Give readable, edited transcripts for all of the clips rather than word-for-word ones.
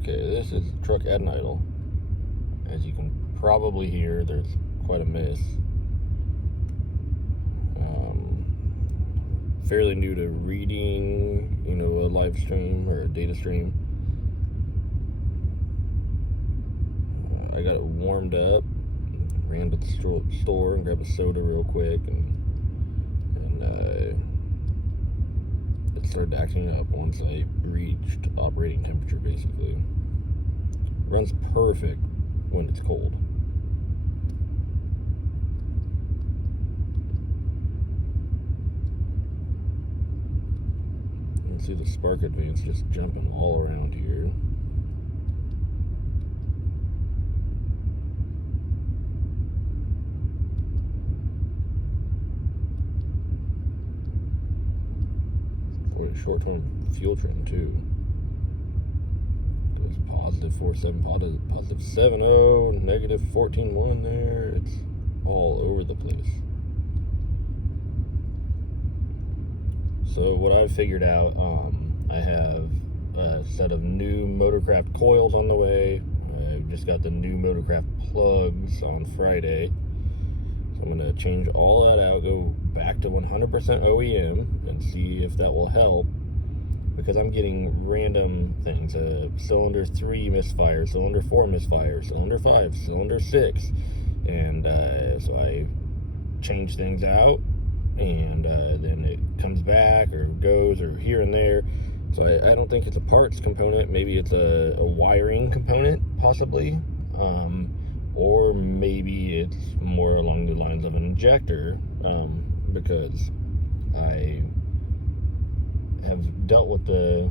Okay, this is the truck at an idle. As you can probably hear, there's quite a mess. Fairly new to reading, a live stream or a data stream. I got it warmed up, ran to the store and grabbed a soda real quick, and it started acting up once I reached operating temperature, basically. Runs perfect when it's cold. You can see the spark advance just jumping all around here. Short-term fuel trend too. There's positive 4.7, positive 7.0, negative 14.1 there. It's all over the place. So what I figured out, I have a set of new Motorcraft coils on the way. I just got the new Motorcraft plugs on Friday. So I'm going to change all that out, go back to 100% OEM and see if that will help, because I'm getting random things. Cylinder 3 misfire, cylinder 4 misfire, cylinder 5, cylinder 6, and so I change things out, and then it comes back or goes or here and there. So I don't think it's a parts component. Maybe it's a wiring component, possibly. Or maybe it's more along the lines of an injector, because I have dealt with the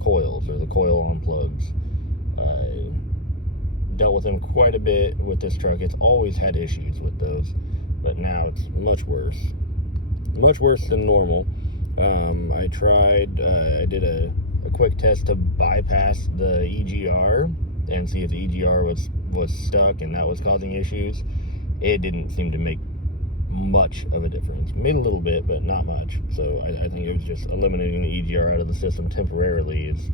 coils, or the coil on plugs. I dealt with them quite a bit with this truck. It's always had issues with those, but now it's much worse than normal. I did a quick test to bypass the EGR and see if the EGR was stuck and that was causing issues. It didn't seem to make much of a difference. Made a little bit, but not much. So I think it was just eliminating the EGR out of the system temporarily is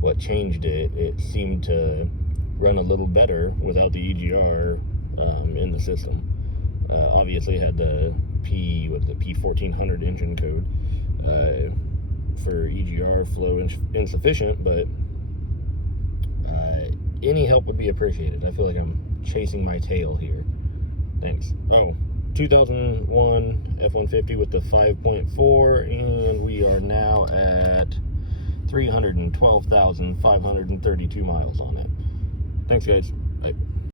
what changed it. It seemed to run a little better without the EGR in the system. Obviously it had the P1400 engine code for EGR flow insufficient, but any help would be appreciated. I feel like I'm chasing my tail here. Thanks. 2001 F150 with the 5.4, and we are now at 312,532 miles on it. Thanks, guys. Bye.